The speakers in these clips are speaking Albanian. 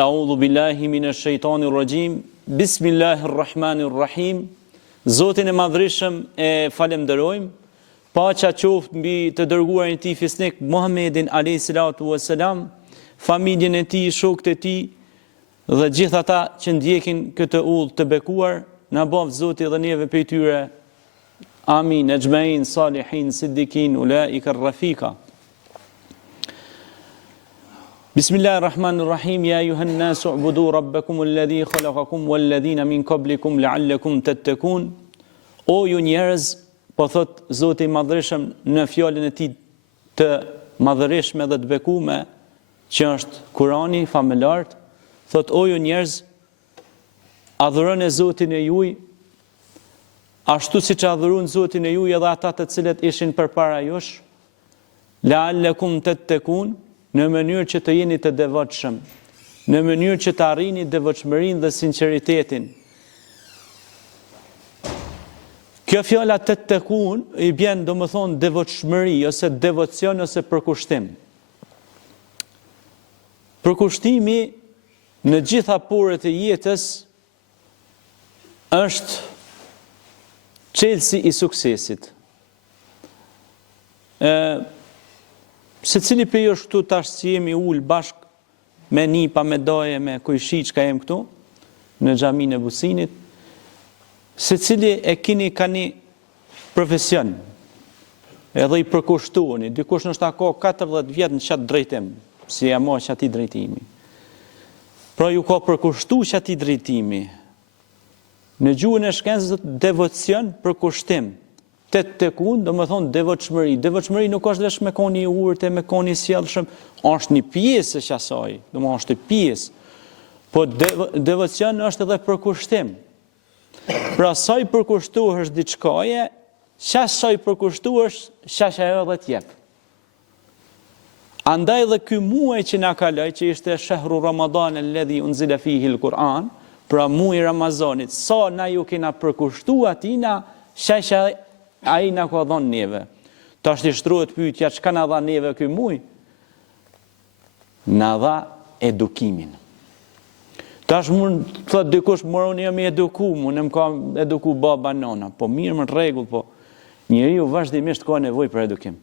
A'udhu billahi minash shaitanir rajim. Bismillahirrahmanirrahim. Zotin e madhrishëm e falenderojmë. Paqja qoftë mbi të dërguarin e tij fisnik Muhammedin alayhi salatu wassalam, familjen e tij, shokët e tij dhe gjithë ata që ndjekin këtë udhë të bekuar. Na bëf Zoti dhe neve prej tyre. Amin. Ejmain, salihin, siddiqin, ulaika ar-rafika. Bismillahirrahmanirrahim. Ya ayuhan nasu ubudu rabbakum alladhi khalaqakum walladhina min qablikum la'allakum tattaqun. O ju njerëz, po thot Zoti i madhreshëm në fjalën e tij të madhëreshme dhe të bekuame, që është Kurani famëlart, thot o ju njerëz, adhuroni Zotin e juaj ashtu siç adhurojnë Zotin e juaj edhe ata të cilët ishin përpara jush, la'allakum tattaqun, në mënyrë që të jeni të devotshëm, në mënyrë që të arrini devotshmërinë dhe sinqeritetin. Kjo fjala tattaqun i bën domethënë devotshmëri ose devocion ose përkushtim. Përkushtimi në gjitha porët e jetës është çelësi i suksesit. Secili për ju këtu tash si jemi ul bashk me nipa, me doje, me kujshi që ka jem këtu në xhaminë e Businit, secili e ka një profesion, edhe i përkushtuani. Dikush nështë ka 40 vjet në qatë drejtim, si jamo që ati drejtimi. Pra ju ka përkushtu që ati drejtimi. Në gjuhën e shkencës devocion, përkushtim. Tattaqun do të thonë devotshmëri. Devotshmëri nuk është vetëm me koni i urtë, me koni i sjellshëm, është një pjesë e asaj, do të është pjesë. Po devocion është edhe përkushtim. Pra sa i përkushtuhesh diçkaje, sa i përkushtuhesh, ajo edhe të jep. Andaj dhe ky muaj që na kaloi, që ishte shahru Ramadan alladhi unzila fihi al-Quran, pra muaji i Ramazanit, sa na ju kena përkushtuar atina, ai na ka dhënë neve. Tash i shtrohet pyetja, çka na dha neve ky muaj? Na dha edukimin. Tash mund të thot dikush, unë jam i edukuar, unë më ka eduku baba nona, po mirë më rregull, po njeriu vazhdimisht ka nevojë për edukim.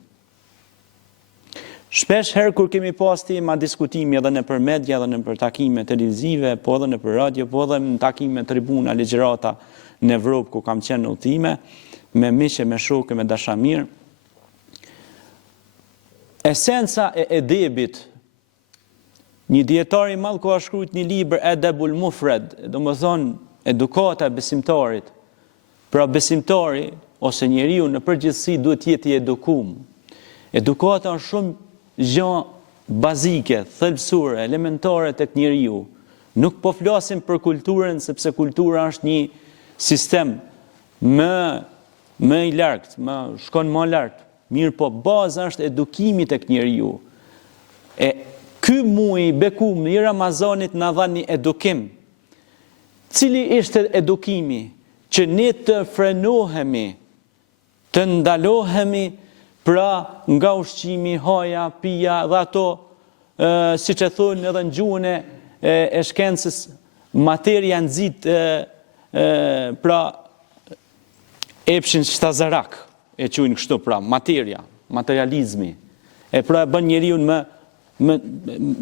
Shpesh herë kur kemi pas tema diskutimi edhe nëpër media, edhe nëpër takime televizive, po edhe nëpër radio, po edhe në takime tribuna, ligjërata në Evropë ku kam qenë në udhime, me miqe, me shokë, me dashamir. Esenca e edebit, një dietar i madh ka shkruar një libër Adabul Mufrad, domethënë edukata e besimtarit. Pra besimtari ose njeriu në përgjithësi duhet të jetë i edukuar. Edukata është shumë gjë bazike, thelbësore, elementare tek njeriu. Nuk po flasim për kulturën, sepse kultura është një sistem më i lartë, shkon më lart. Mirë, po baza është edukimi tek njeriu. E ky muaj i bekuar i Ramazanit na dha një edukim. Cili ishte edukimi? Që ne të frenohemi, të ndalohemi pra nga ushqimi, haja, pija dhe ato, siç e thonë edhe në gjuhën e shkencës, materia nxit, pra epshin shtazarak, e quajnë kështu, pra materia, materializmi. E pra e bën njeriu më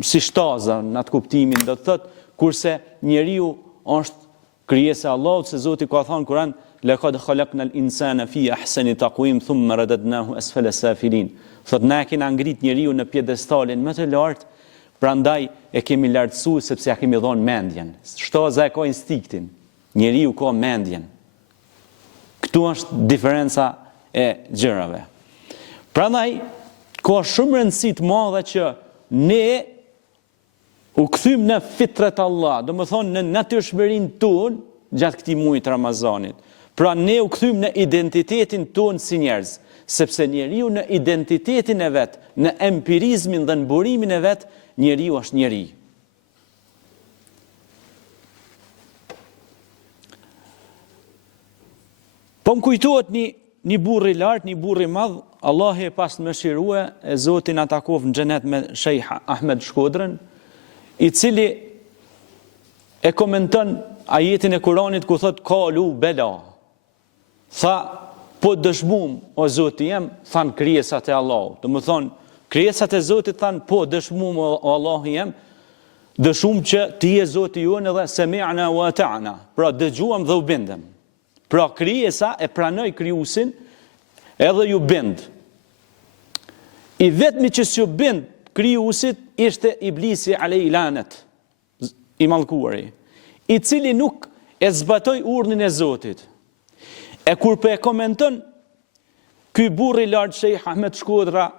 si shtaza në atë kuptimin, do të thotë, kurse njeriu është krijesa e Allahut, se Zoti ka thënë Kur'an, laqad khalaqnal insana fi ahsani taqwim thumma radadnahu asfala safilin. Thot na kemi ngrit njeriu në piedestalin më të lartë, prandaj e kemi lartësuar sepse ja kemi dhënë mendjen. Shtaza e ka instinktin, njeriu ka mendjen. Këtu është diferenca e gjërave. Prandaj ka shumë rëndësi të madhe që ne u kthym në fitrat Allah, do më thonë në natyrshmërinë tonë gjatë këtij muaji të Ramazanit. Pra ne u kthym në identitetin tonë si njerëz, sepse njeriu në identitetin e vet, në empirizmin dhe në burimin e vet, njeriu është njeri. Po më kujtohet një burr i lartë, një burr i madh, Allah e pas të mëshirue, e Zoti na takov në xhenet me Sheikh Ahmed Shkodrën, i cili e komenton ajetin e Kuranit ku thot kalu bela. Tha, po dëshmum o Zoti jem, than krijesat e Allahut. Do të thonë, krijesat e Zotit than, po dëshmum o Allah jem, dëshum që ti je Zoti jonë dhe semi'na wa ata'na. Pra dëgjuam dhe u bindem. Pra krijesa e pranoi krijuesin edhe ju bind. I vetmi që s'ju bind krijuesit ishte Iblisi alayhi lanet, i mallkuari, i cili nuk e zbatoi urdhnin e Zotit. E kur po e komenton ky burr i lartë Sheikh Ahmed Shkodra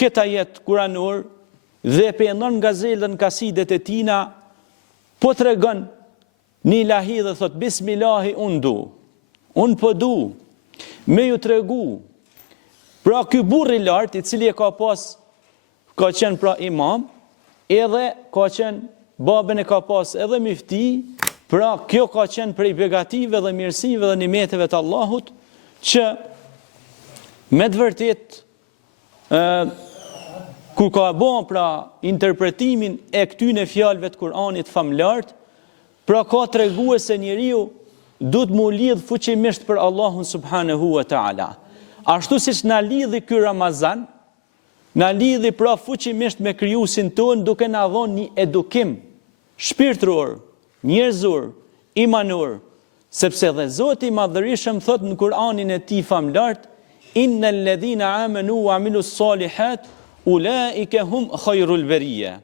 këtë ajet kuranor dhe pe nën gazelën kasidet e tina, po tregon një ilahi dhe thot bismillahi unë po du me ju tregu. Pra ky burr i lartë i cili e ka qenë pra imam, edhe ka qenë babën e ka pas edhe mifti, pra kjo ka qenë prej begative dhe mirësive dhe nimeteve të Allahut, që me të vërtet kur ka bon pra interpretimin e këtyne fjalëve të Kur'anit famlart, pra ka treguar se njeriu duhet mu lidh fuqimisht për Allahun subhanahu wa ta'ala. Ashtu siç na lidhi ky Ramazan, na lidhi pra fuqimisht me krijuesin ton, duke na dhënë një edukim shpirtëror, njerëzor, imanor, sepse dhe Zoti i Madhërisëm thot në Kur'anin e tij famlart, innal ladhina amanu wa amilus salihat ulaika hum khairul bariyah.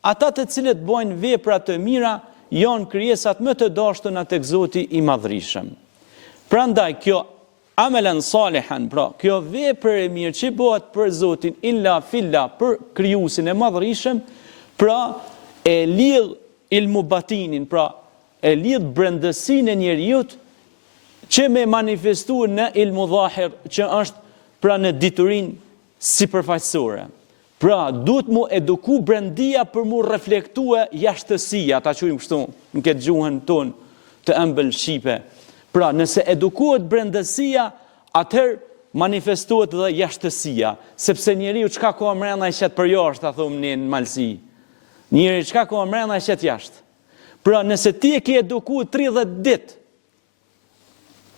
Ata të cilët bojnë vepra të mira janë krijesat më të dashtuna tek Zoti i Madhërisëm. Prandaj kjo amelan salihan, pra kjo vepër e mirë që bëhet për Zotin illa filla për krijuesin e Madhërisëm, pra e lidh ilmu batinin, pra e lidh brendësinë e njeriut që me manifestu në ilmu dhahir, që është pra në diturin sipërfaqësore. Pra duhet mu eduku brendia për mu reflektue jashtësia, ta quajmë kështu në këtë gjuhën tonë të ëmbël shqipe. Pra nëse edukohet brendësia, atëherë manifestohet dhe jashtësia, sepse njeriu çka ka mrena i qet për jashtë, ta thomë ne në malsi. Njeri çka ka mrena i qet jashtë. Pra nëse ti e ke edukuar 30 ditë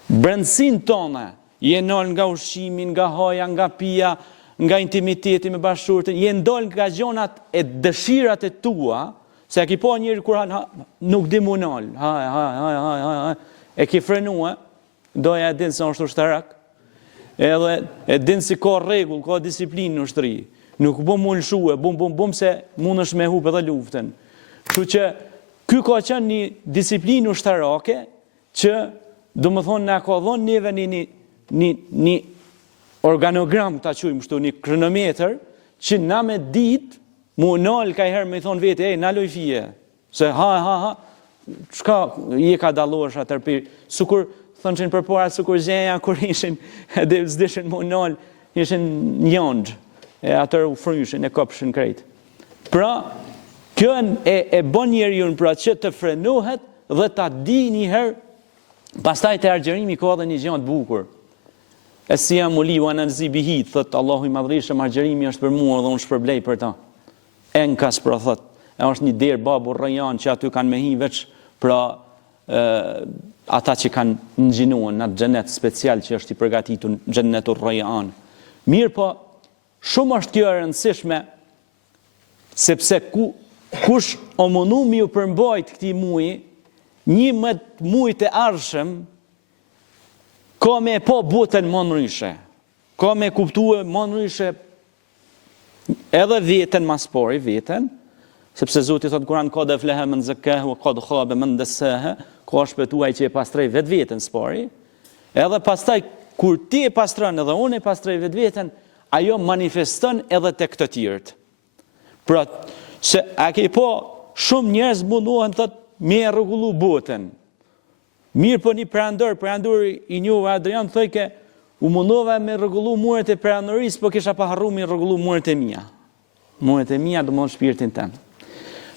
brendësinë tonë, je nol nga ushqimi, nga haja, nga pija, nga intimiteti me bashkëshorten, je ndol nga gjonat e dëshirat e tua, se e ki po njëri kur nuk di mu nol, e ki frenua, doja e din se është ushtarak, edhe e din si ka rregull, ka disiplinë në ushtri, nuk bëm mu lëshue, bum se mund është me hup edhe luftën. Kështu që ky ka qenë një disiplinë ushtarake që do më thonë na ka dhënë neve një organogram, ta quajmë kështu, një kronometër, që na me ditë mu nal ka herë me thonë vete, na loj fije, se çka je ka dallosh atër për, sukur thonë që përpara sukur gjeja kur ishin edhe s'dishin mu nal, ishin njonjë, e atër u fryshin, e kopshin krejt. Pra, kjo e bën njeriu pra që të frenohet dhe ta di një herë, pastaj te argjerimi ka edhe një gjë të bukur. Esiamu li wa nanzi bihi, thot Allahu i Madhërisëm, argjerimi është për mua dhe unë shpërblej për ta. Enkas pra thot, e është një derë babu Rayyan që aty kanë me hi veç pra ata që kanë nxjinuar në atë xhenet special që është i përgatitur xhenetur Rayyan. Mirë po, shumë është kjo e rëndësishme, sepse kush o mundu mi u përmbajt këti muji, një më mujt e arshëm, ka me po botën më ndryshe, ka me kuptue më ndryshe edhe veten mas pari, veten, sepse Zoti thot Kur'an ka dhe flehe më nëzëkehe, ka dhe khabe më ndësehe, ka shpetuaj që e pastrej vetë veten s'pari, edhe pastaj kur ti e pastron edhe unë e pastrej vetë veten, ajo manifeston edhe të këtë tjërët. Pra, se a ke po shumë njerëz mundohen thot me rregullu botën. Mirë po një perandor i njohur Adrian thoi ke u mundova me rregullu muret e perandorisë, po kisha pa harru me rregullu muret e mia. Muret e mia do të shpirtin tim.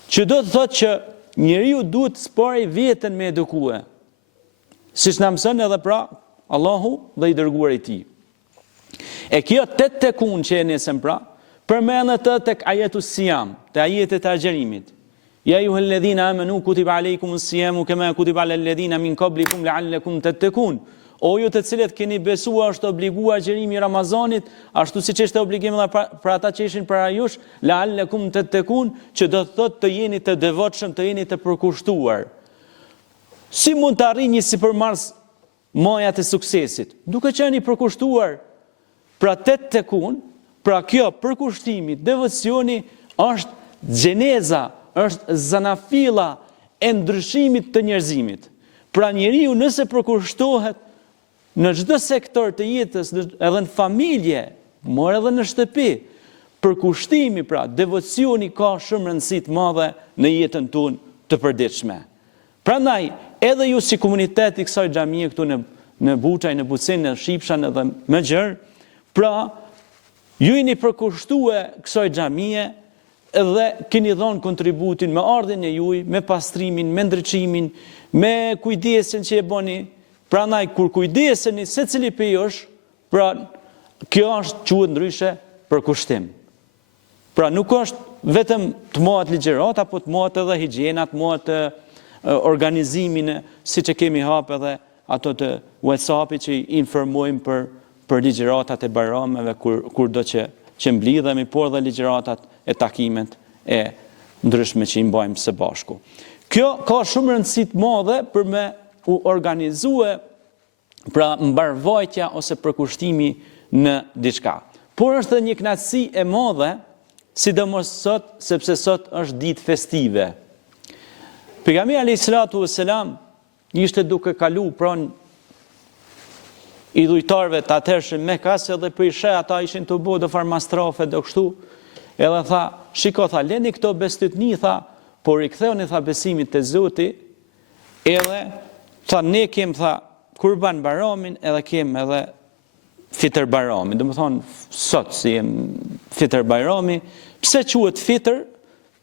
Që do të thotë që njeriu duhet spari veten me edukue. Siç na mëson edhe pra Allahu dhe i dërguari i tij. E kjo 8 tekun që e nesëm pra, përmenet të tek ajetu Siam, të ajetet e agjerimit. Ja ayyuhalladhina amanu kutiba alaykumus siyamu kama kutiba alal ladhina min qablikum la'allakum tattaqun. O ju të cilët keni besuar, është obliguar agjërimi i Ramazanit, ashtu siç është obligim edhe për ata që ishin para jush, la'allakum tattaqun, që do të thotë të jeni të devotshëm, të jeni të përkushtuar. Si mund të arrijë një sipërmarrës majat e suksesit? Duke qenë i përkushtuar. Pra tattaqun, pra kjo përkushtimi, devocioni është gjeneza, është zanafilla e ndryshimit të njerëzimit. Pra njeriu nëse përkushtohet në çdo sektor të jetës, edhe në familje, por edhe në shtëpi, përkushtimi, pra devocioni ka shumë rëndësi të madhe në jetën tonë të përditshme. Prandaj, edhe ju si komunitet i kësaj xhamie këtu në Buçaj, në Bucin, në Shipshan edhe më gjerë, pra ju jeni përkushtue kësaj xhamie edhe keni dhënë kontributin me ardhin e juaj, me pastrimin, me ndriçimin, me kujdesin që e bëni. Prandaj kur kujdeseni secili prej jush, pra kjo është quhet ndryshe përkushtim. Pra nuk është vetëm të mohat ligjërata, po të mohat edhe higjiena, të mohat organizimin, siç e kemi hap edhe ato të WhatsApp-it që informojmë për ligjëratat e bajrameve kurdo që mblidhemi, por dhe ligjëratat e takimet e ndryshme që i mbajmë së bashku. Kjo ka shumë rëndësi të madhe për me u organizue pra mbarvajtja ose përkushtimi në diçka. Por është dhe një kënaqësi e madhe, sidomos sot, sepse sot është ditë festive. Pejgamberi alayhis salatu wassalam ishte duke kalu pranë idhujtarëve të atëhershëm Mekas, edhe për ishe ata ishin të bëu do farmastrofe do kështu, edhe tha, shiko, tha, leni këto bestytni, tha, por i ktheuni, tha, besimit te Zoti, edhe tha, ne kem, tha, Kurban Baramin, edhe kem edhe Fitr Baramin. Do të thonë sot si Fitr Barami, pse quhet Fitr?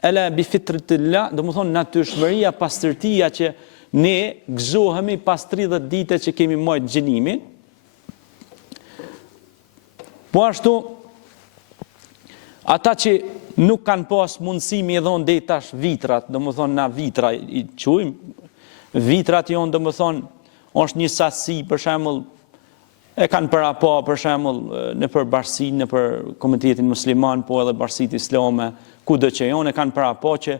Ela bi fitritillah, do të thonë natyrshmëria, pastërtia që ne gëzohemi pas 30 ditë që kemi marrë gjinimin. Po ashtu, ata që nuk kanë pas mundësi me dhon deri tash vitrat, do të thonë na vitra i quajmë, vitrat janë do të thonë është një sasi, për shembull, e kanë para pa, për shembull, në për bashkësinë, në për komunitetin musliman, po edhe bashkësitë islame, kudo që janë, e kanë para pa që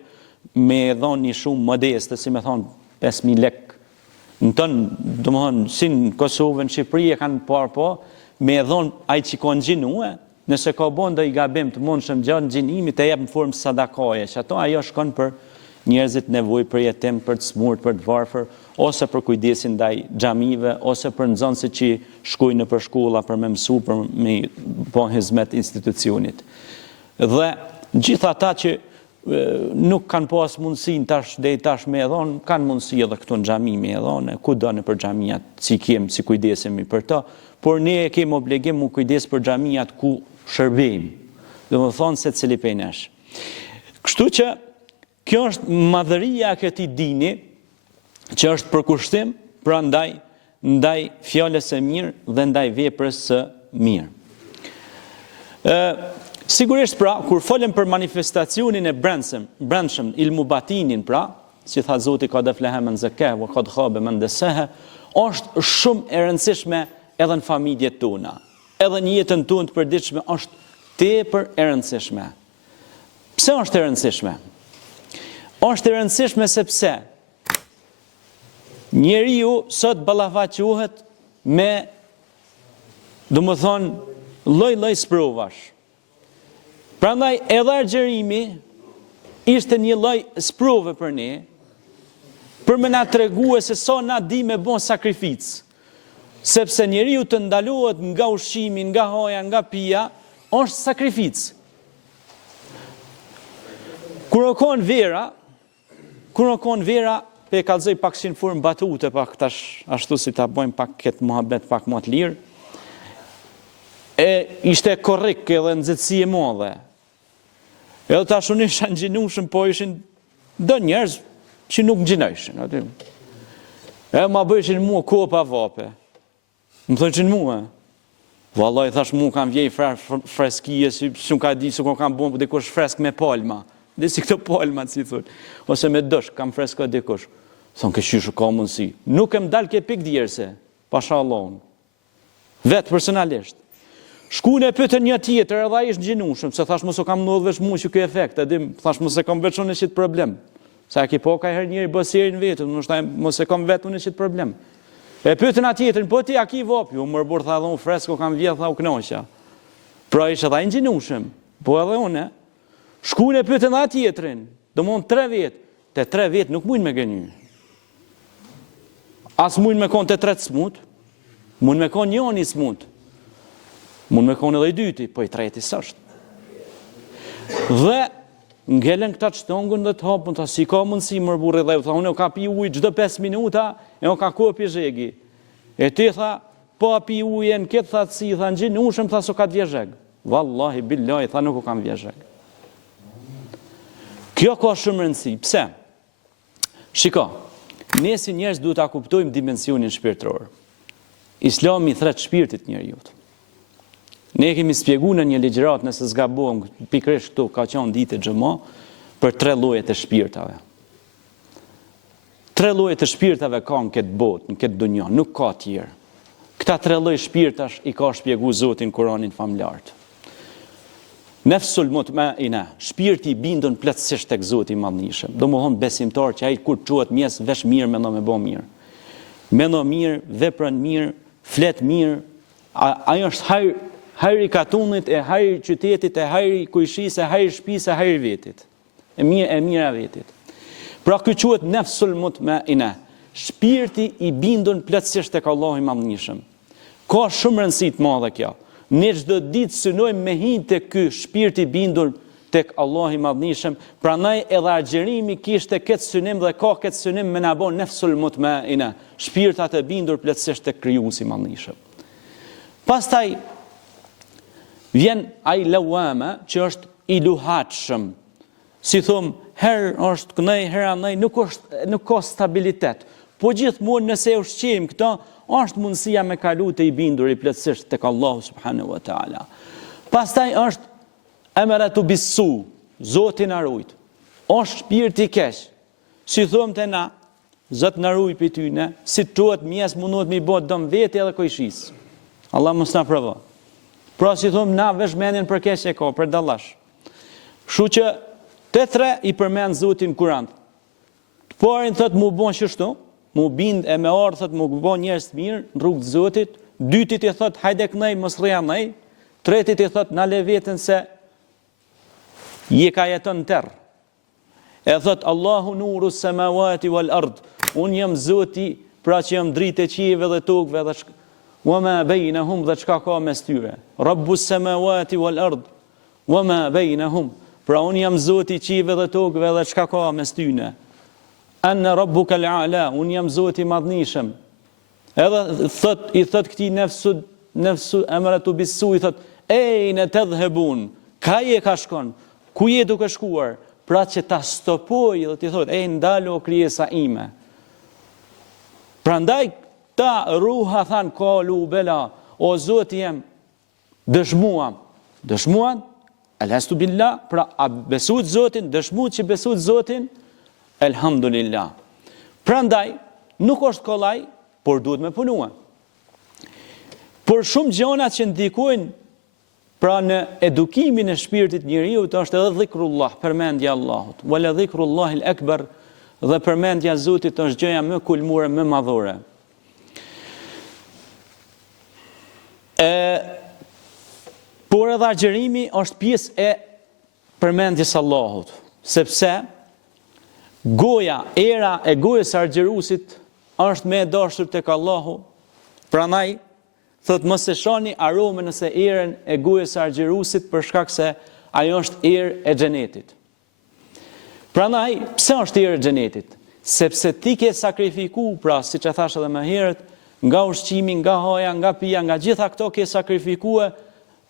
me dhon një shumë modeste, si me thonë 5.000 lek. Në tonë, do të thonë, si në Kosovë, në Shqipëri e kanë para pa, me dhon ai që ka gjinue, nëse ka bën ndonjë gabim të mundshëm gjatë gjinimit, e jep në formë sadakaje, që ato ajo shkon për njerëzit nevojë për jetim, për të smurt, për të varfër, ose për kujdesin ndaj xhamive, ose për nxënësit që shkojnë nëpër shkolla për me mësu, për me po hizmet institucionit. Dhe gjithë ata që nuk kanë pas mundësinë tash deri tash me dhon, kanë mundësi edhe këtu në xhami me dhon, kudo nëpër xhamiat, si si kujdesemi për to, por ne kemi obligim mu kujdes për xhamiat ku shërbejmë. Domethënë secili prej nesh. Kështu që kjo është madhëria e këtij dini, që është përkushtim, pra ndaj fjalës së mirë dhe ndaj veprës së mirë. Sigurisht, pra, kur folem për manifestacionin e brendshëm, ilmubatinin, pra, si tha Zoti ka deflehe men zeke, wa kad khabe men desehe, është shumë e rëndësishme edhe në familjet tona. Edhe në jetën tonë të përditshme është tepër e rëndësishme. Pse është e rëndësishme? Është e rëndësishme sepse njeriu sot ballafaqohet me, domethënë, lloj-lloj sprovash. Prandaj edhe argjerimi ishte një lloj sprove për ne, për me na tregue se sa na di me bon sakrificë. Sepse njeriu të ndalohet nga ushqimi, nga haja, nga pija, është sakrificë. Kur o kon vera, pe kallëzoj pak si në formë batute, pak tash ashtu si ta bëjmë pak këtë muhabet pak më të lirë. Ishte korrik edhe nxehtësi e madhe. Edhe tash unë isha ngjinushëm, po ishin do njerëz që nuk ngjinojshin aty. Ma bëjshin mua kopa vape. Më thonë mua. Vallai thash mua kam vjej freskije, si ka di se kam bën dikush fresk me palma. Dhe si këto palmat, si thonë. Ose me dësh, kam fresko dikush. Thonë, këshyshë ka mundësi. Nuk e më dalë ke pik djerse, pasha Allahun. Vetë personalisht. Shku në pyetën një tjetër, edhe ai ishtë gjinushëm, se thash mos o kam ndodhë veç mu që kjo efekt, edhim, thash mos e kam veç unë e qitë problem. Sa ki po ka herë njëri bësirin vetë, mos e kam vetë unë e qitë problem. E pyetën atjetërin, po ti a ki vopi, u mërbur, tha dhe unë fresko, kam vjetë, tha u knoqja. Pra ishte edhe gjinushëm, po edhe une. Shku në pyetën atjetërin, do mund 3 vjetë, te 3 vjetë nuk mujnë me gëny. As mujnë me konë të 3 smut, mujnë me konë njoni smut. Mund me konë edhe i dyti, po i treti sështë. Dhe ngelen këta qëtongun dhe të hapën, ta si ka mundësi mërburi dhe, tha unë ka pi ujë gjdo 5 minuta, e unë ka kopi zhegi. E ti tha, po pi ujë në këtë thatësi, tha në gjinë ushëm, tha so ka të vjezheg. Wallahi, billahi, tha nuk u kam vjezheg. Kjo ka shumë rëndësi. Pse? Shiko, ne si njerëz duhet ta kuptojmë dimensionin shpirtëror. Islami thret shpirtit njerëzit. Ne kemi spjegu në një ligjërat, nëse zgabohem, pikërisht këtu ka qenë ditë xhamo, për 3 lloje të shpirtave. 3 lloje të shpirtave ka në këtë botë, në këtë dunjë, nuk ka tjerë. Këta 3 lloje shpirtash i ka shpjegu Zoti në Kur'anin famlar. Nefsul mutmaina, shpirti i bindur plotësisht tek Zoti i Madhërisht. Domthon besimtar që ai kur çuhet mjes vesh mirë mendon me bë mirë. Mendon mirë, vepron mirë, flet mirë, ai është hajri katunit, e hajri qytetit, e hajri kujshisë, e hajri shtëpisë, e hajri vetit. E mira vetit. Pra ky quhet nefsul mutmaina, shpirti i bindur plotësisht tek Allahu i Madhërisht. Ka shumë rëndësi të madhe kjo. Ne çdo ditë synojmë me hijë tek ky shpirti i bindur tek Allahu i Madhërisht, prandaj edhe agjerimi kishte këtë synim dhe ka këtë synim me na bën nefsul mutmaina, shpirtat e bindur plotësisht tek Krijuesi i Madhërisht. Pastaj vjen ai lawama që është i luhatshëm. Si thom, herë është kënej, herë anej, nuk ka stabilitet. Po gjithmonë nëse e ushqejmë këto, është mundësia me kalu të i bindur i plotësisht tek Allahu subhanahu wa taala. Pastaj është emeratu bisu, Zoti na rujt. Është shpirti i keq. Si thom te na, Zot na ruaj prej tyne, si tuat mjes mundohet mi bë dëm vete edhe kojshis. Allah mos na provo. Pra si thom na vesh mendjen për keq e ka, për dallash. Kështu që te 3 i përmend Zoti në Kur'an. Të parin thot mu bën kështu, mu bind e me ardh thot mu bën njerëz të mirë në rrugt të Zotit, dytit i thot hajde kënej mos rri anej, tretit i thot na le veten se je ka jeton në terr. E thot Allahu nuru samawati wal ard, un jam Zoti, pra që jam dritë e qiejve dhe tokëve dhe wama bainahum dhe çka ka mes tyre. Rabbus samawati wal ard, wama bainahum, pra un jam Zoti i qiejve dhe tokëve dhe çka ka mes tyre. Anna rabbuka al-a'la, un jam Zoti i Madhërisht. Edhe i thot këtij nefsu amratu bisu, i thot ejna tadhhabun, ka je ka shkon, ku je duke shkuar? Pra që ta stopoj dhe ti thot ndalo o krijesa ime. Prandaj ta ruha than kalu bela, o Zoti jem, dëshmuan, alhastu billah, pra a besuat Zotin, dëshmuat që besuat Zotin, elhamdulillah. Prandaj, nuk është kollaj, por duhet me punua. Por shumë gjëra që ndikojnë pra në edukimin e shpirtit njeriu është edhe dhikrullah, përmendja e Allahut. Wala dhikrullahil akbar, dhe përmendja e Zotit është gjëja më kulmore, më madhore. Por edhe agjerimi është pjesë e përmendjes së Allahut, sepse goja, era e gojës së agjeruesit është më e dashur tek Allahu. Prandaj thot mos e shani aromën ose erën e gojës së agjeruesit për shkak se ajo është erë e xhenetit. Prandaj pse është erë e xhenetit? Sepse ti ke sakrifikuar, pra siç e thash edhe më herët, nga ushqimi, nga haja, nga pija, nga gjitha këto ke sakrifikuar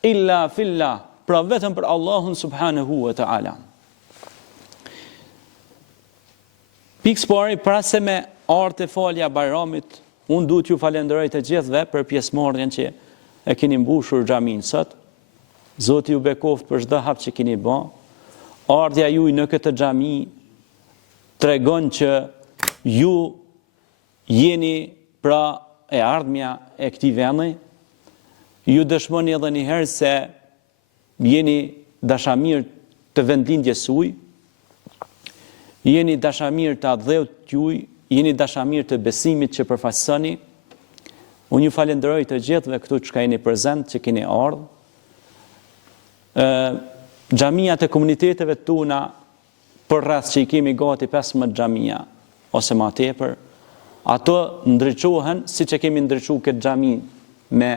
illa fillah, pra vetëm për Allahun subhanahu wa taala. Pikë pari, para se me ardhë e falja Bajramit, unë duhet ju falenderoj të gjithëve për pjesëmarrjen që e keni mbushur xhamin sot. Zoti ju bekoft për çdo hap që keni bë. ardhja juaj në këtë xhami tregon që ju jeni pra e ardhmja e këtij vendi. Ju dëshmoni edhe një herë se jeni dashamirë të vendlindjes suaj, jeni dashamirë të adheut juaj, jeni dashamirë të besimit që përfaqësoni. Unë ju falenderoj të gjithëve këtu që jeni prezent, që keni ardhur. Xhamia të komuniteteve tona për rreth që i kemi gati 15 xhamia ose më tepër, ato ndriçohen siç e kemi ndriçuar këtë xhami me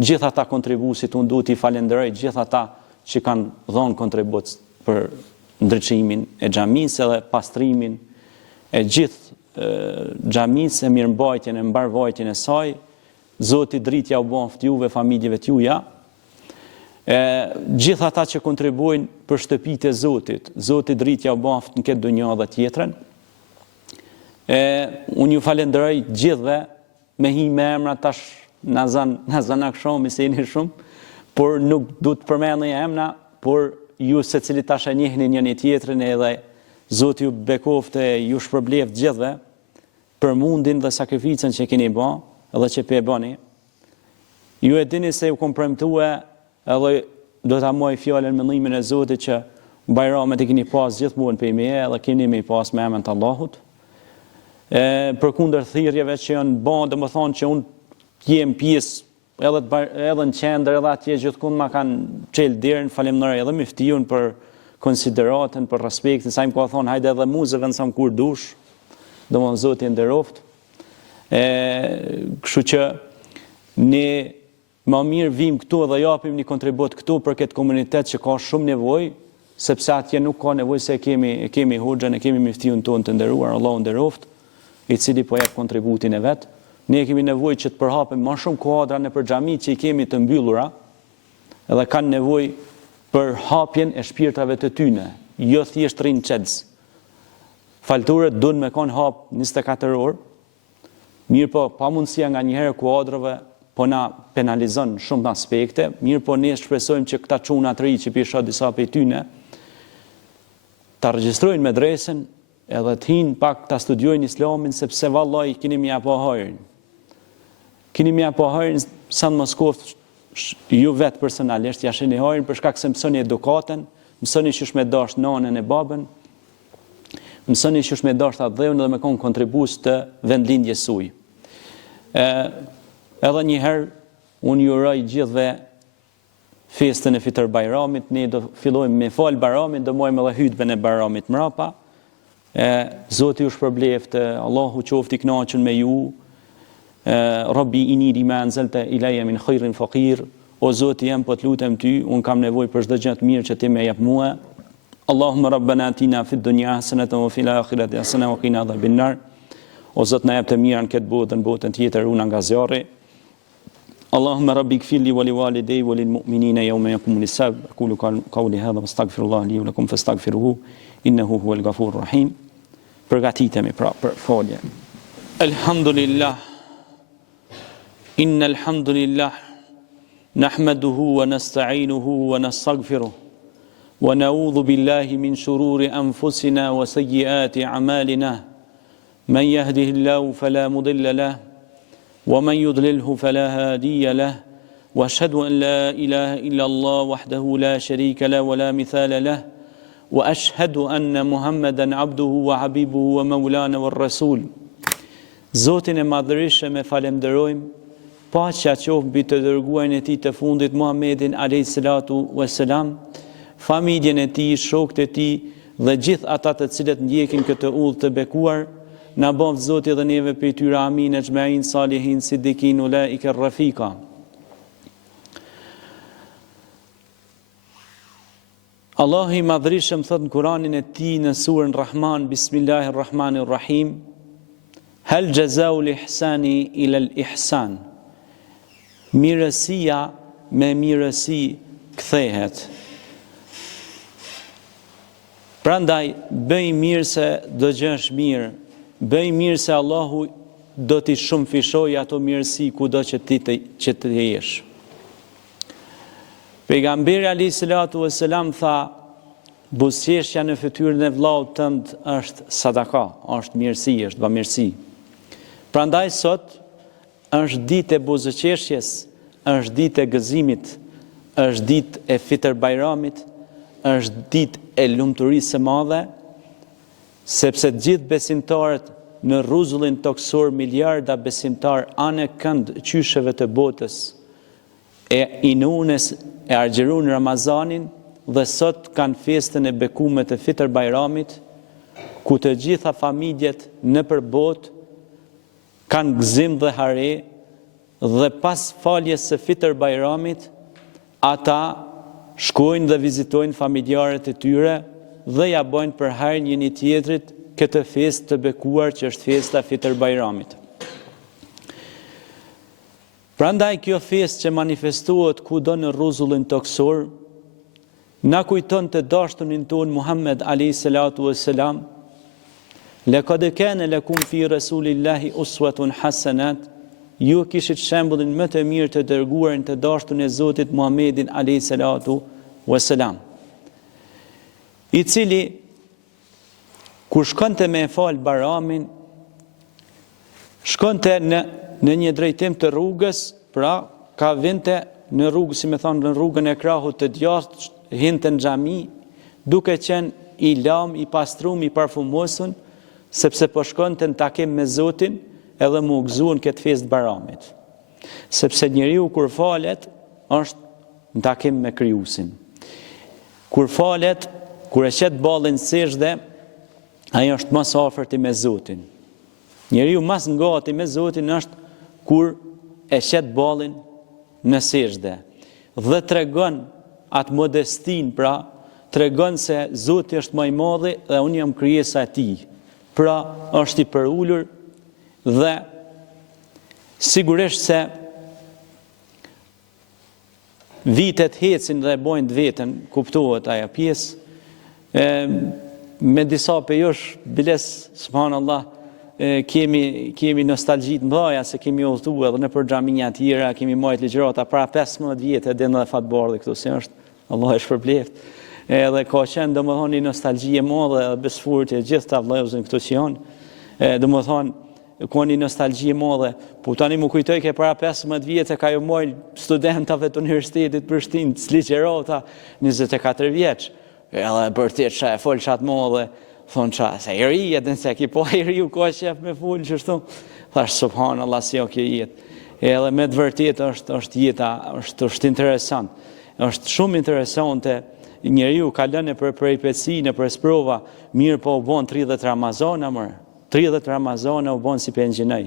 gjithë ata kontribuesit. Unë duhet i falenderoj gjithë ata që kanë dhënë kontribut për ndriçimin e xhamisë edhe pastrimin e gjithë xhamisë, e mirëmbajtjen e mbarvajtjen e saj. Zoti dritja u boft juve, familjeve t'juja. Gjithë ata që kontribuojnë për shtëpitë e Zotit, Zoti dritja u boft në këtë dunjë dhe tjetrën. Unë ju falenderoj gjithëve, me hi me emra tash na zanak shumë, se jeni shumë, por nuk du të përmendni emra, por ju secili tash e njihni njëri tjetrin, edhe Zoti ju bekoftë, ju shpërbleft gjithëve për mundin dhe sakrificën që keni bë, edhe që pe bëni. Ju e dini se ju kom premtue, edhe do ta moj fjalën mendimin e Zotit që bajramet e keni pas gjithmonë për me, edhe keni me pas me emrin të Allahut. Përkundër thirrjeve që janë bën, domethënë që unë jem pjesë edhe në qendër, edhe atje gjithkund ma kanë çel derën. Falemnderoj edhe miftiun për konsideratën, për respektin, sa më ka thonë hajde edhe mu zëvendësam kur dush, domethënë Zoti e nderoft. Kështu që ne më mirë vim këtu dhe japim një kontribut këtu për këtë komunitet që ka shumë nevojë, sepse atje nuk ka nevojë, se kemi hoxhën, e kemi miftiun tonë të nderuar, Allahu nderoft, i cili po jep kontributin e vet. Ne kemi nevojë që të përhapim më shumë kuadra nëpër xhamit që i kemi të mbyllura, edhe kanë nevojë për hapjen e shpirtrave të tyre, jo thjesht rrin çels. Falturët duhen me kon hap 24 orë. Mirë po, pa mundësia nga njëherë kuadrave po na penalizon shumë aspekte. Mirë po, ne shpresojmë që këta çuna të ri që pisha disa prej tyre ta regjistrojnë medresen, edhe të hinë pak ta studiojnë Islamin, sepse vallahi keni më apo hajrin. Keni më apo hajrin sa në Moskov, ju vetë personalisht jashini hajrin për shkak se mësoni edukatën, mësoni qysh me dash nanën e babën, mësoni qysh me dash ta dheun dhe me kon kontribues të vendlindjes suaj. Edhe një herë unë ju uroj gjithëve festën e Fitër Bajramit. Ne do fillojmë me fal Bajramin, do mojmë edhe hutbën e Bajramit mrapa. Zoti ju shpërbleft, Allahu qoftë i kënaqur me ju. Rabbi inni lima anzalta ilayya min khairin faqir. O Zoti, jam po të lutem ty, un kam nevojë për çdo gjë të mirë që ti më jep mua. Allahumma rabbana atina fid dunya hasanatan wa fil akhirati hasanatan wa qina adhaban nar. O Zot, na jep të mirën këtë botë, në botën tjetër una nga zjarri. Allahumma rabbi ighfirli wa liwalidayya wa lilmu'minina yawma yaqumul hisab. Aqulu qawli hadha wastaghfirullah li wa lakum fastaghfiruhu innahu huwal ghafurur rahim. Përgatitemi pra për folje. Alhamdulillah. Innal hamdulillah nahmaduhu wa nasta'inuhu wa nastaghfiruh wa na'udhu billahi min shururi anfusina wa sayyiati a'malina. من يهده الله فلا مضل له ومن يضلله فلا هادي له واشهد ان لا اله الا الله وحده لا شريك له ولا مثال له واشهد ان محمدا عبده وحبيبه ومولانا والرسول. Zotin e madhërisëm e falenderojmë, paqja qoftë mbi të dërguarin e tij të fundit Muhammedin alayhis salatu wassalam, familjen e tij, shokët e tij dhe gjithë ata të cilët ndjekin këtë udhë të bekuar. Na boft Zoti dhe neve për tyre, amin, e gjmein, salihin, siddikin, ulaike rafika. Allah i madhrishëm thot në Kuranin e tij në surën Rahman, Bismillahirrahmanirrahim, hal jazau l'ihsani ila l'ihsan. Mirësia me mirësi kthehet. Prandaj bëj mirë se do gjesh mirë. Bëj mirë se Allahu do t'i shumë fishoj ato mirësi kudo që të jesh. Pejgamberi alayhis salatu wassalam tha, buzëqeshja në fytyrën e vllaut tënd është sadaka, është mirësi, është bamirësi. Prandaj sot është ditë e buzëqeshjes, është ditë e gëzimit, është ditë e Fitr Bajramit, është ditë e lumturisë së madhe, sepse gjithë besimtarët në rrezullin toksor miliarda besimtar anë kënd qysheve të botës e inunes e argjeruan Ramazanin dhe sot kanë festën e bekuar të Fitr Bajramit, ku të gjitha familjet nëpër botë kanë gëzim dhe hare, dhe pas faljes së Fitr Bajramit, ata shkojnë dhe vizitojnë familjarët e tyre dhe ja bojnë për hajër njëri tjetrit këtë festë të bekuar që është festa Fitr Bajramit. Prandaj kjo festë që manifestohet kudo në rrezullin toksor, na kujton të dashturin ton Muhammed alayhi salatu wassalam, laqad kana lakum fi rasulillahi uswatun hasanat, ju kishit shembullin më të mirë të dërguarin të dashturin e Zotit Muhammedin alayhi salatu wassalam, i cili kur shkonte me fal Bajramin, shkonte në një drejtim të rrugës, pra ka vinte në rrugë, si me thonë, në rrugën e krahut të djathtë, hinte në xhami, duke qenë i lam, i pastrum, i parfumosur, sepse po shkonte në takim me Zotin, edhe mu gëzuan këtë festë Bajramit. Sepse njeriu kur falet, është në takim me Krijuesin. Kur falet, kur e qet ballin sejdë, ai është më së afërti me Zotin. Njeriu më së ngati me Zotin është kur e qet ballin në sejdë dhe tregon atë modestin, pra tregon se Zoti është më i madh dhe unë jam krijesa e Tij. Pra është i përulur dhe sigurisht se vitet hecin dhe bojnë vetën, kuptohet ajo pjesë. Me disa pejosh, biles, subhanallah, kemi nostalgjit mbaja se kemi udhëtu edhe në për xhamia tjera, kemi marrë ligjërata para 15 vjetë edhe në fatbardhë këtu, se është, Allah e shpërbleft. Edhe ka qenë domethënë një nostalgji e madhe dhe besfurit e gjithë ta vëllezërin këtu që janë. Domethënë ka një nostalgji e madhe, po tani më kujtoj ke para 15 vjetë ka ju marrë studentave të Universitetit Prishtinë ligjërata 24 vjeç. Edhe bërtet qa e folë qatë modhe, thonë qa, se i ri jetë nëse, ki po i ri u ka qef me folë qështu, thash, subhanallah, si o kjo jetë. Edhe me të vërtet është jeta, është interesant, është shumë interesante, njeriu ka lënë për përipeci, në për sprova, mirë po u bon 30 Ramazana, 30 Ramazana u bon si pengjinaj.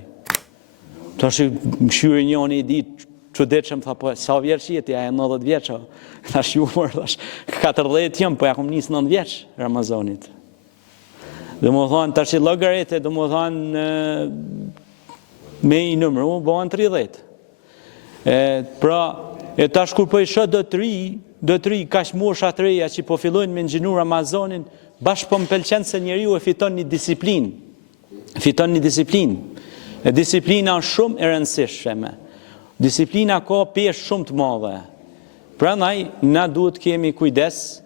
Të është mëshyri njoni i ditë, çuditshëm, tha, po sa vjeç jeti, a e 90 vjeç, thash jumër, thash 40 jam, po ja kom nis 9 vjeç Ramazanit. Domethënë tash llogaritë, domethënë me i numëru bëhen 30. Pra, tash kur po i shoh do të ri kaq mosha të reja që po fillojnë me nxinu Ramazanin, bashkë po më pëlqen se njeriu e fiton një disiplinë. Disiplina është shumë e rëndësishme. Disiplina ka peshë shumë të madhe. Prandaj na duhet kemi kujdes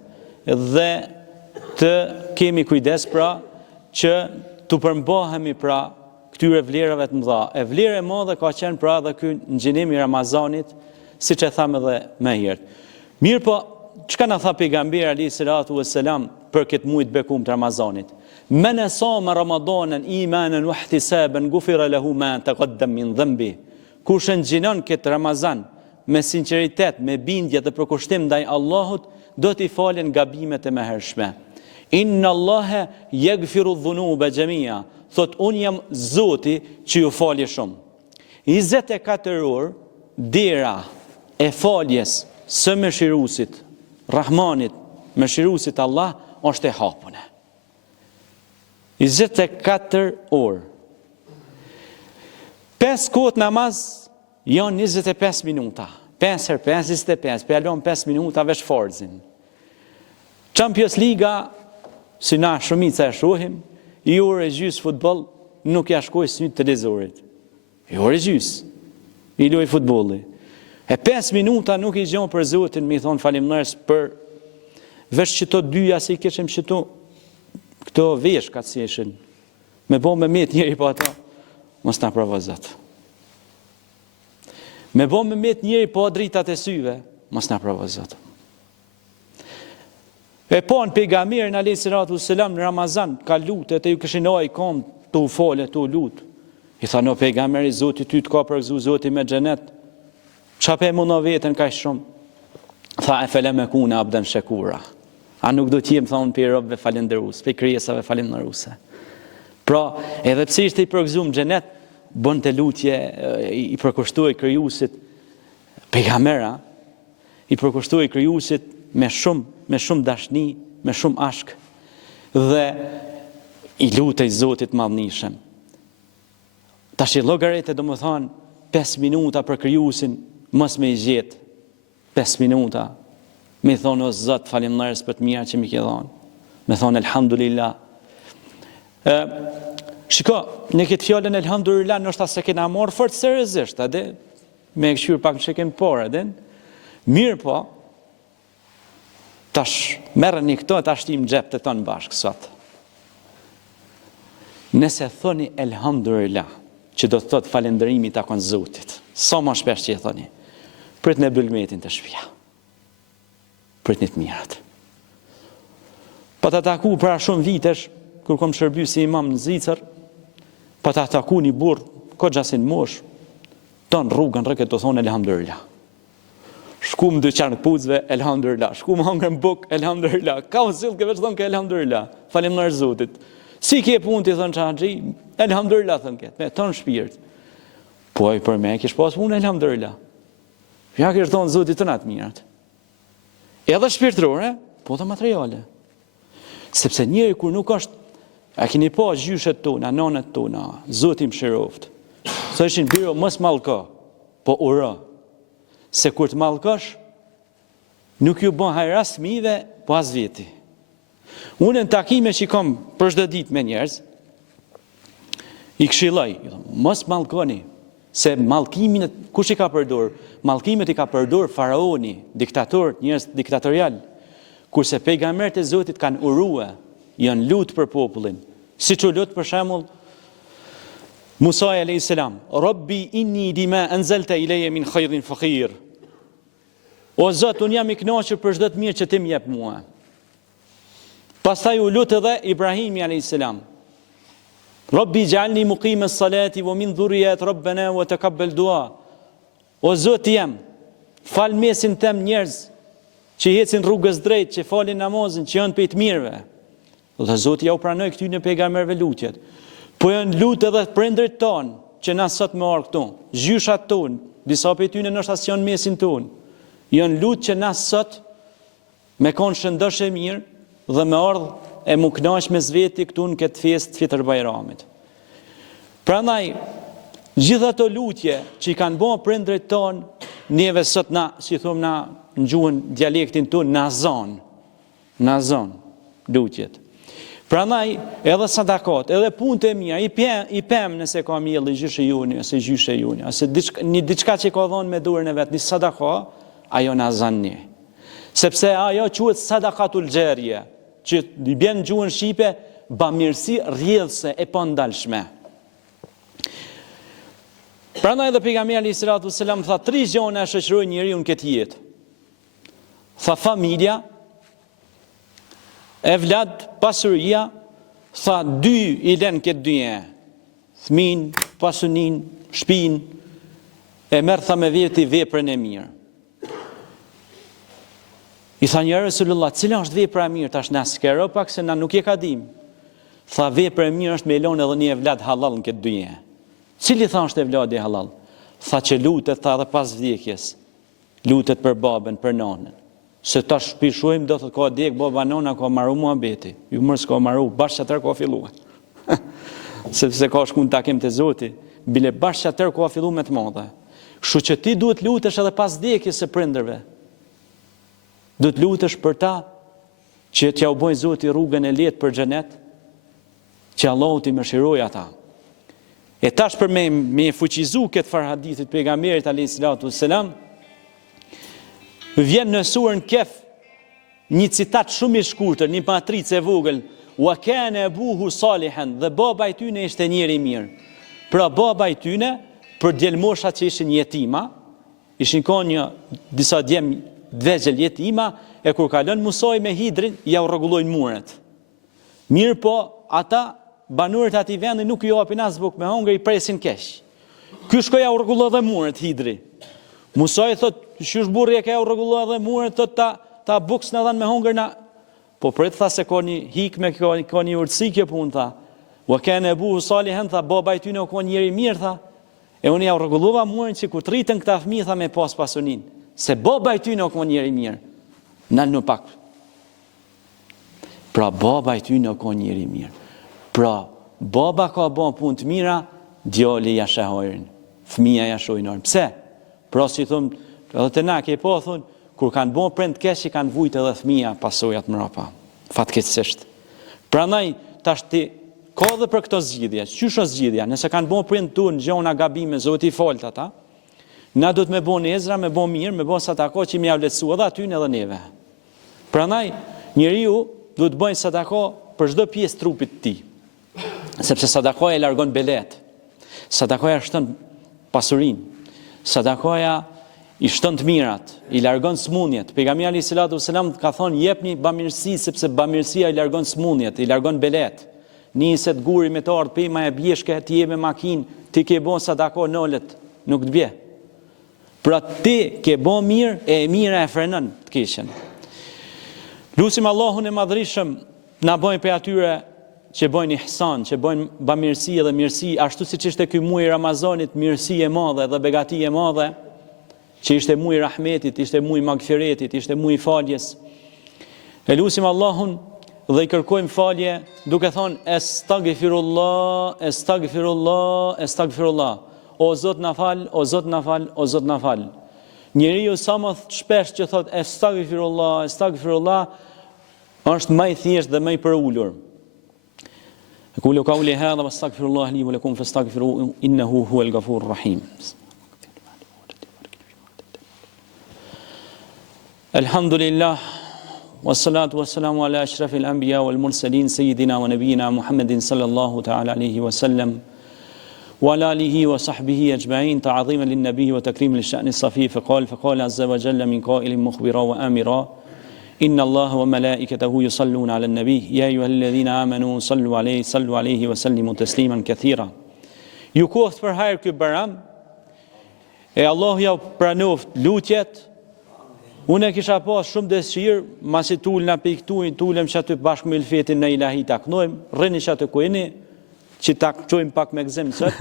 dhe të kemi kujdes pra që të përmbahemi pra këtyre vlerave të mëdha. E vlerë e madhe ka qenë pra dhe ky nxjenim i Ramazanit, siç e thamë edhe më herët. Mirë po, çka na tha pejgamberi alayhi salatu wassalam për këtë muaj të bekuar të Ramazanit? Men sama Ramadanan imanan wa ihtisaban ghufira lahu ma taqaddam min dhanbi. Kush e nxjinon këtë Ramazan me sinqeritet, me bindje dhe përkushtim ndaj Allahut, do t'i falen gabimet e mëhershme. Inna Allaha yaghfiru dhunuba jamia. Thot, unë jam Zoti që ju falje shumë. 24 orë dera e faljes së mëshiruesit, Rahmanit, mëshiruesit Allah, është e hapune. 24 orë. 5 kohët namaz janë 25 minuta. 5 herë 5, 25, pjalon 5 minuta veç farzin. Champions Liga, si na shumica e shohim, i orë e gjys futboll nuk ja shkoj syt televizorit. I orë e gjys, i loj futbolli. E 5 minuta nuk i gjon për Zotin, mi thonë faleminderit për veç që to dyja si kishim që këto veshkat si ishin, me bo me met njeri po ata, mos na provo Zot. Me bo me met njeri po dritat e syve, mos na provo Zot. E po në pejgamberin alayhi salatu wassalam në Ramazan ka lutet e ju kishin ai kom tu fole tu lut. I tha no pejgamberi Zotit ty të ka përgëzu Zoti me xhenet. Çfarë pe mundo veten kaq shumë? Tha e fele me kuna abdan shakura. A nuk do t'jem thonë për robëve falenderues, për krijesave falenderuese. Pra, edhe pse ishte i përgëzuar në xhenet, bën të lutje i përkushtuar krijuesit pejgambera, i përkushtuar krijuesit me shumë dashni, me shumë ashk dhe i lutej Zotit madhnishem. Tash i llogaritë domethënë 5 minuta për krijuesin mos me i gjet 5 minuta. Me thonë o Zot faleminderit për të mira që më ke dhënë. Me thonë elhamdulillah. Shiko, në këtë fjalën elhamdulillah ndoshta se kena marrë fort seriozisht, a dhe me këshyr pak që kemi por, a dhe. Mirë po. Tash merreni këto ta shtim xhepët tonë bashkë sot. Nëse thoni elhamdulillah, që do të thotë falënderimi takon Zotit. Sa më shpesh që e thoni. Prit në bulmetin të shtëpia. Prit një të mirat. Pa ta taku pra shumë vitesh, kur kom shërby si imam në Zvicër, pa ta taku një burr, ko gjasin mosh, ton rrugën rëket të thonë elhamdulillah. Shku më dyqan këpucve, elhamdulillah. Shku më hangër buk, elhamdulillah. Ka u zilë ke veç thonë ke elhamdulillah. Faleminderit Zotit. Si ke punë ti thonë xhaxhi, elhamdulillah thonë ke. Me ton shpirt. Po ai për me kish pas punë elhamdulillah. Ja kish thonë Zotit të natë mirat. Edhe shpirtërore, po dhe materiale. Sepse njëri kur nuk është, a keni pa gjyshet tona, nanët tona, Zoti mëshiroft. Thoshin biro mos mallko, po uro. Se kur të mallkosh, nuk ju bën hajras fëmijëve, po as veti. Unë në takime që kom për çdo ditë me njerëz, i këshilloj, mos mallkoni, se mallkimin kush i ka përdor? Mallkimet i ka përdor faraoni, diktator, njerëz diktatorial. Kurse pejgamberët e Zotit kanë urue, janë lut për popullin. Siç u lut për shembull Musa alayhis salam, Rabbi inni lima anzalta ilayya min khairin faqir. O Zot, unë jam i kënaqur për çdo të mirë që ti më jep mua. Pastaj u lut edhe Ibrahimi alayhis salam. Rabbi ij'alni muqima as-salati wa min dhurriyyati rabbana wa taqabbal du'a. O Zot jam, fal mesin tem njerëz që ecin rrugës drejt, që falin namazin, që janë për të mirëve. Dhe Zoti ja u pranoi këtyre pejgamberëve lutjet. Po janë lutë edhe prindërit tonë, që na sot më orë këtu, zgjyshat tonë, disa për tyne në shtacion mesin tonë, janë lutë që na sot me konë shëndosh e mirë dhe me ardhë e mu knash me zveti këtu në këtë fest Fitër Bajramit. Prandaj, gjitha të lutje që i kanë bërë prindërit tonë, neve sot na, si thumë na në gjuhën dialektin tonë, na zonë lutjet. Prandaj, edhe sadakat, edhe punët e mia, i pem nëse ka mielli gjyshe juni, ose gjyshe juni, ose diçka që ka dhënë me dorën e vet, një sadaka, ajo na zanni. Sepse ajo quhet sadakatul xherje, që i bën në gjuhën shqipe bamirësi rrjedhse e pandalshme. Prandaj edhe pejgamberi alayhis salatu wassalam tha 3 gjëra shoqërojnë njeriu në këtë jetë. Tha familja, evlad, pasuria, tha 2 i lën këtë dynjë. Fëmin, pasunin, shtëpin, e merr tha me veti veprën e mirë. I tha një Resulullah, cila është vepra e mirë? Tash na skero pak se na nuk e ka dim. Tha vepra e mirë është me lënë edhe një evlad halal në këtë dynjë. Cili tha është evladi halal? Tha që lutet tha edhe pas vdekjes. Lutet për babën, për nanën. Se ta shpishojmë do të ka dek baba nona ka marru muhabeti. Ju mërë s'ka marru, bashkë atër ka filluar. Sepse ka shku në takim të Zoti, bile bashkë atër ka fillu me të madhe. Kështu që ti duhet lutesh edhe pas vdekjes së prindërve. Duhet lutesh për ta që t'ja u bojë Zoti rrugën e lehtë për xhenet, që Allahu t'i mëshirojë ata. E tash për me fuqizu këtë far hadithit pejgamberit alayhis salatu wassalam, vjen në surën Kehf një citat shumë i shkurtër, një matricë e vogël, wa kana abuhu salihan, dhe baba i tyne ishte njeri i mirë. Pra baba i tyne, për djelmoshat që ishin jetima, ishin ka disa djem dvegjel jetima, e kur kalon Musaj me Hidrin, ja u rregullojnë muret. Mirë po, ata banurit ati vendi nuk ju apin as buk me hongër, i presin keq. Ky shkoja u rregulloi dhe muret Hidri. Musaj thot, qysh burri e ka u rregulloi dhe muret, thot ta buks në dhanë me hongër na. Po prit tha se ka një hikme, ka një urtësi kjo punë, tha. Wa kana abuhu salihan, tha, baba i tyne u ka njeri mirë, tha. E unë ja u rregullova murin që kur të rritën këta fëmijë, tha, me pas pasunin. Se baba i tyne u ka njeri mirë. Nal në pak. Pra baba i tyne u ka njeri mirë. Pra baba ka bën punë të mira, djali ja shehojrin. Fëmia ja shohin orën. Pse? Pra si thon, edhe te na ke po thon, kur kanë bën prind keq, i kanë vujt edhe fëmia pasojat mrapa. Fatkeqësisht. Prandaj tash ti ka edhe për këto zgjidhje. Qysh është zgjidhja? Nëse kanë bën prind tunë gjona gabime, Zoti i falt ata. Na do të me bën ezra, me bën mirë, me bën sadaka që më ia vlerësu edhe aty edhe neve. Prandaj njeriu duhet të bëjë sadaka për çdo pjesë trupit të tij. Sepse sadakaja e largon belet. Sadakaja shton pasurinë. Sadakaja i shton të mirat, i largon smundjet. Pejgamberi alayhis salatu wasalam ka thonë jepni bamirësi sepse bamirësia i largon smundjet, i largon belet. Niset guri me të ardh pema e bjeshke, ti je me makinë, ti ke bën sadaka nolet, nuk të bie. Pra ti ke bën mirë, e mira e frenon të keqen. Lutim Allahun e Madhërisëm na bëjë për atyre që bojnë ihsan, që bojnë bamirësi dhe mirësi, ashtu siç ishte ky muaj i Ramazanit, mirësi e madhe dhe begati e madhe, që ishte muaj i rahmetit, ishte muaj i magfiretit, ishte muaj i faljes. E lutim Allahun dhe i kërkojmë falje duke thonë estagfirullah, estagfirullah, estagfirullah. O Zot na fal, o Zot na fal, o Zot na fal. Njeriu sa më shpesh që thot estagfirullah, estagfirullah, është më i thjeshtë dhe më i përulur. أقول قولي هذا واستغفر الله لي ولكم فاستغفروه إنه هو الغفور الرحيم. الحمد لله والصلاة والسلام على أشرف الأنبياء والمرسلين سيدنا ونبينا محمد صلى الله تعالى عليه وسلم وعلى آله وصحبه أجمعين تعظيما للنبي وتكريما للشأن الصفي فقال عز وجل من قائل مخبرا وآمرا إن الله وملائكته يصلون على النبي يا أيها الذين آمنوا صلوا عليه وسلموا تسليما كثيرا. Ju koft për hajër ky Baram, e Allah ja pranoft lutjet. Unë kisha pas shumë dëshirë, masi tulna piktuin, tulem që aty bashkë me Ilfetin në ilahi taknojmë, rrini që aty kujni, që takçojmë pak me gzim sot,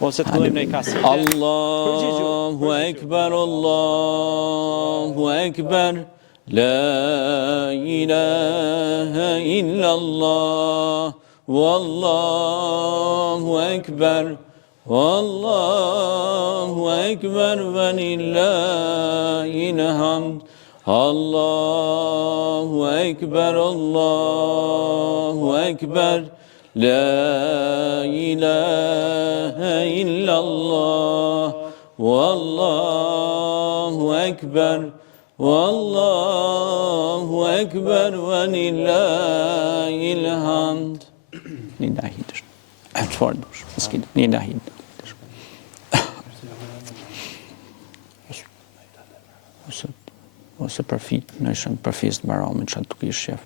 ose të kënojmë në i kasete. Allahu Ekber, Allahu Ekber, La ilaha illallah, Wallahu Ekber, Wallahu Ekber, ve lillahil hamd. Allahu Ekber, Allahu Ekber, La ilahe illallah, Wallahu Ekber, Wallahu Ekber, ve lillahil hamd. Lillahi çfarë dush, miskin, lillahi. Ose përfit, në ishën përfis të Baramit, që të kishë shef,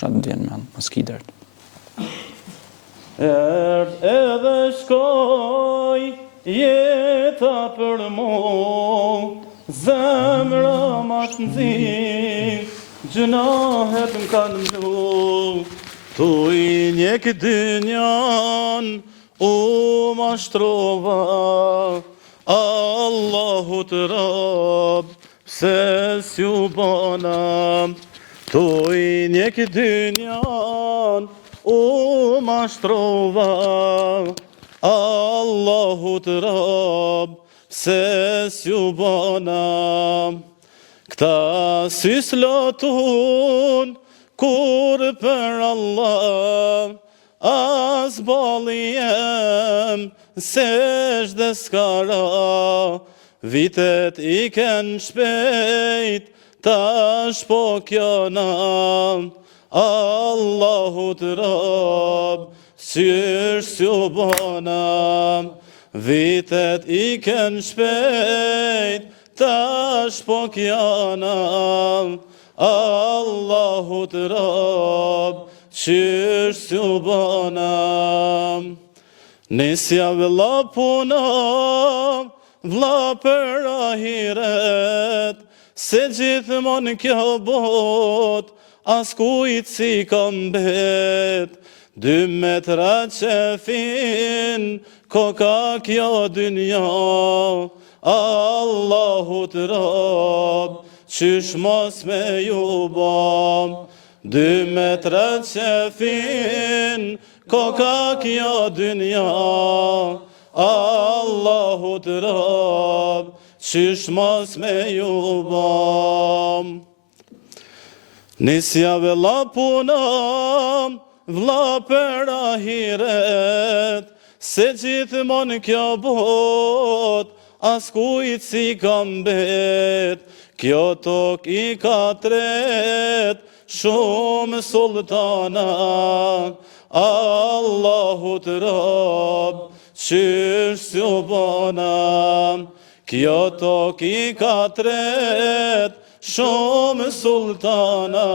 që të djenë men, maskidert. Edhe shkoj, jeta për mu, zemra ma të nëzim, gjënahet më kanë mlu, tu i një këtë dynjan, u ma shtrova, Allahu të rabë, pse s'ju bona, tu i një këtë dynjan, u ma shtrova, Allahu të rabë, pse s'ju bona. Këta si slotun, kur për Allah, as bali jem, sesh dhe skara, vitet i ken shpejt, tash po kjo nam, Allahut Rob, syrës ju bonam, vitet I ken shpejt, tash po kjo nam, Allahut Rob, syrës ju bonam. Nisja vëlla punam, vla për ahiret, se gjithmon kjo bot, as kujt si kam bet. 2 metra qefin, koka kjo dynja, Allahut Rob, qysh mos me ju bom. 2 metra qefin, koka kjo dynja, Allahut Rob, qysh mos me ju bom. Nisja vëlla punam, vla për ahiret, se gjithmon kjo bot, as kujt si kam bet. Kjo tok I ka tret, shumë sultana, Allahut Rob, qysh ju bonam. Kjo tok I ka tret, shumë sultana,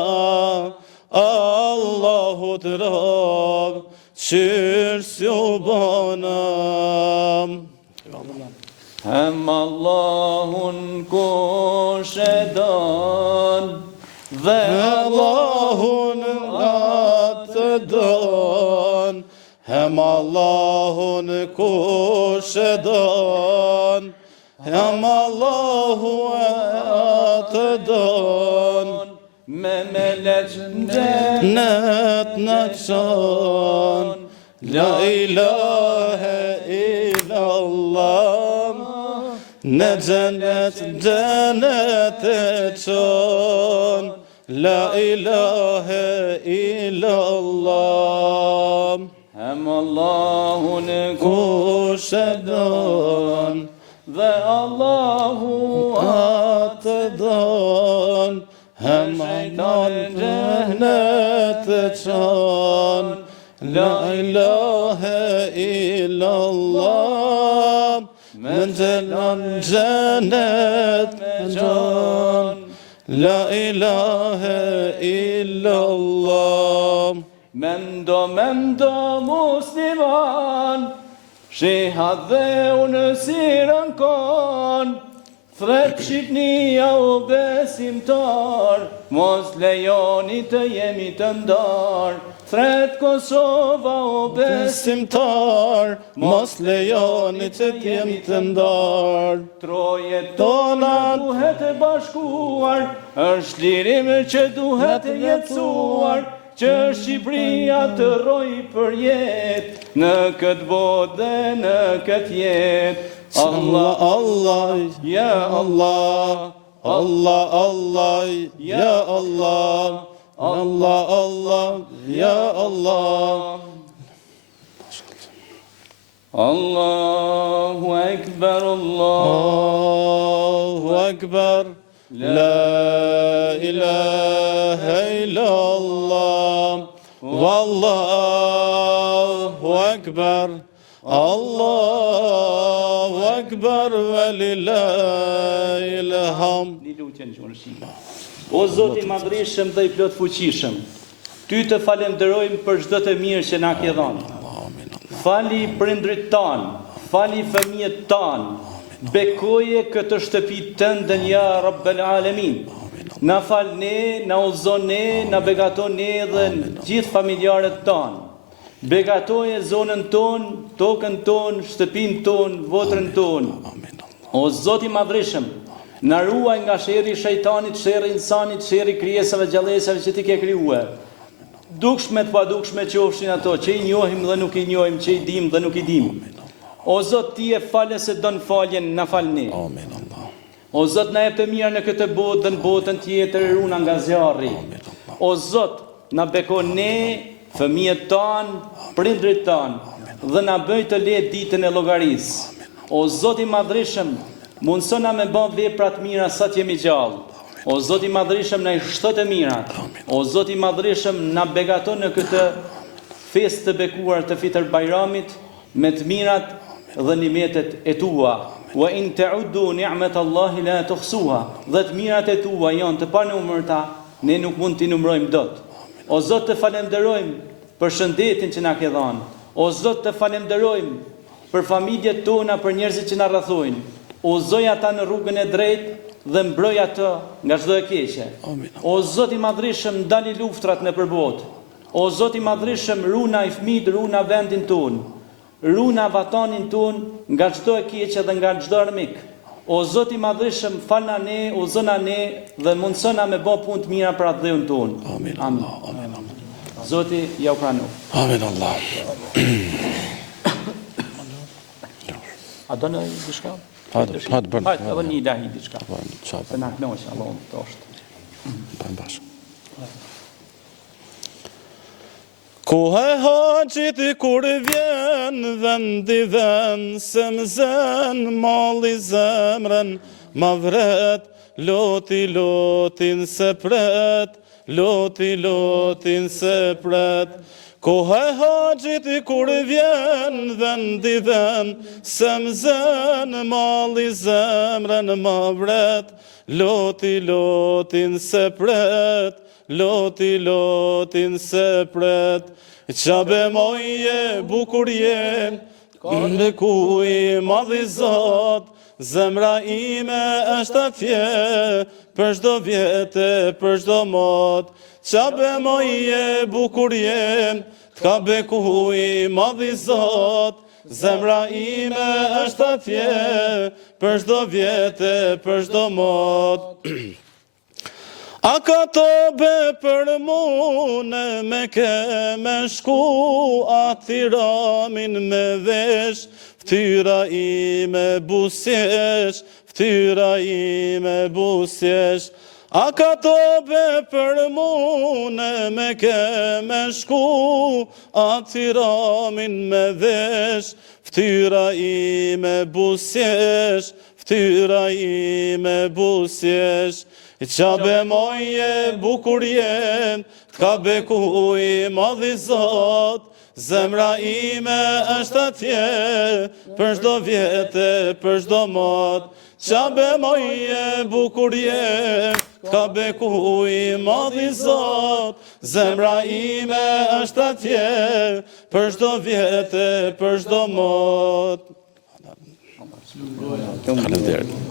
Allahut Rob, qysh ju bonam. Hem Allahun kush e don, dhe Allahun atë don, hem Allahun kush e don, hem Allahu atë don, me melek net në qon, la ilahe illallah, në gjennet e qon, la ilahe illallah. Hem Allahun Kush e don, dhe Allahu atë don, hem Allahun gjennet e qon, la ilahe illallah, men gjennet e qon, la ilahe illallah. Mendo musliman, shihat dhe unë sirën kon, thret Shqipnia o besimtar, mos lejoni të jemi të ndar. Thret Kosova o Besimtar, mos lejoni që t'jem të ndar. Troje tona duhet e bashkuar, është lirim që duhet e jetësuar, që Shqipëria të roj për jet, në këtë botë dhe në këtë jet. Allah, Allah, ja Allah, Allah, Allah, ja Allah, Allah, Allah, ja Allah. Allahu Ekber, Allahu Ekber, la ilahe illallah, wallahu Ekber, Allahu Ekber, ve lillahil hamd. Një lutje në gjuhën shqipe. O Zoti I madhreshëm dhe I plot fuqishëm, Ty të falenderojmë për çdo të mirë që na ke dhënë. Fali prindrit tanë, fali fëmijët tanë, bekoje këtë shtëpi tëndën ja Rabbel Alamin. Na fal ne, na udhëzon ne, na begaton ne dhe gjithë familjarët tanë. Begatoje zonën tonë, tokën tonë, shtëpinë tonë, votrën tonë. O Zoti I madhreshëm, na ruaj nga sherri I shejtanit, sherri I insanit, sherri I krijesave gjallësave që Ti ke krijuar. Dukshme të padukshme qofshin ato, që I njohim dhe nuk I njohim, që I dim dhe nuk I dim. O Zot, Ti e falës e don faljen, na falni. O Zot, na jep të mirë në këtë botë dhe në botën tjetër e runa nga zjarri. O Zot, na bekon ne, fëmijët tanë, prindrit tanë, dhe na bëj të lehtë ditën e llogarisë. O Zot I madhreshëm, mundsona me bë vepra të mira sa të jemi gjallë. O Zoti i Madhërisëm na i shtot e mirat. O Zoti i Madhërisëm na begaton në këtë festë të bekuar të Fitr Bajramit me të mirat dhe nimetet e tua. Wa in ta'uddu ni'matallahi la tuhsuha. Dhe të mirat e tua janë të panumërta, ne nuk mund t'i numërojmë dot. O Zot, të falenderojmë për shëndetin që na ke dhënë. O Zot, të falenderojmë për familjet tona, për njerëzit që na rrethojnë. O zoj ata në rrugën e drejtë dhe mbroj atë nga çdo e keqe. O Zot i Madhërisëm, ndali luftrat në përbot. O Zot i Madhërisëm, runa i fëmijët, runa vendin ton, runa vatanin ton nga çdo e keqe dhe nga çdo armik. O Zot i Madhërisëm, falna ne, uzona ne dhe mundsona me bë punë të mira për atë dheun ton. Amin. Amin. Zoti ja u pranoj. Amin Allah. A do në diçka? Hajde, bën. Hajde, edhe një ilahi diçka. Çfarë? Se na kënaqë Allahu të është. Bën bashkë. Koha e haqit i kur vjen, vendi vend, se më zën, malli zemrën, ma vret, lotin se pret, lotin se pret. Koha e haqit i kur vjen, vendi vend, se më zën, malli zemrën, ma vret, lotin se pret, lotin se pret. Qabe moje bukurje, në kuj madhi Zot, zemra ime është atje, për çdo vjetë, për çdo mot. Qabe moje bukurje, t'ka bekuj madhi Zot, zemra ime është atje, për çdo vjetë, për çdo mot. A ka tobe për mune me ke me shku, ati ramin me vesh, ftyra ime busjesh, ftyra ime busjesh. A ka tobe për mune me ke me shku, ati ramin me vesh, ftyra ime busjesh, ftyra ime busjesh. Qabe moje bukurje, t'ka bekuj madhi Zot, zemra ime është atje, për çdo vjetë, për çdo mot. Qabe moje bukurje, t'ka bekuj madhi Zot, zemra ime është atje, për çdo vjetë, për çdo mot. Faleminderit.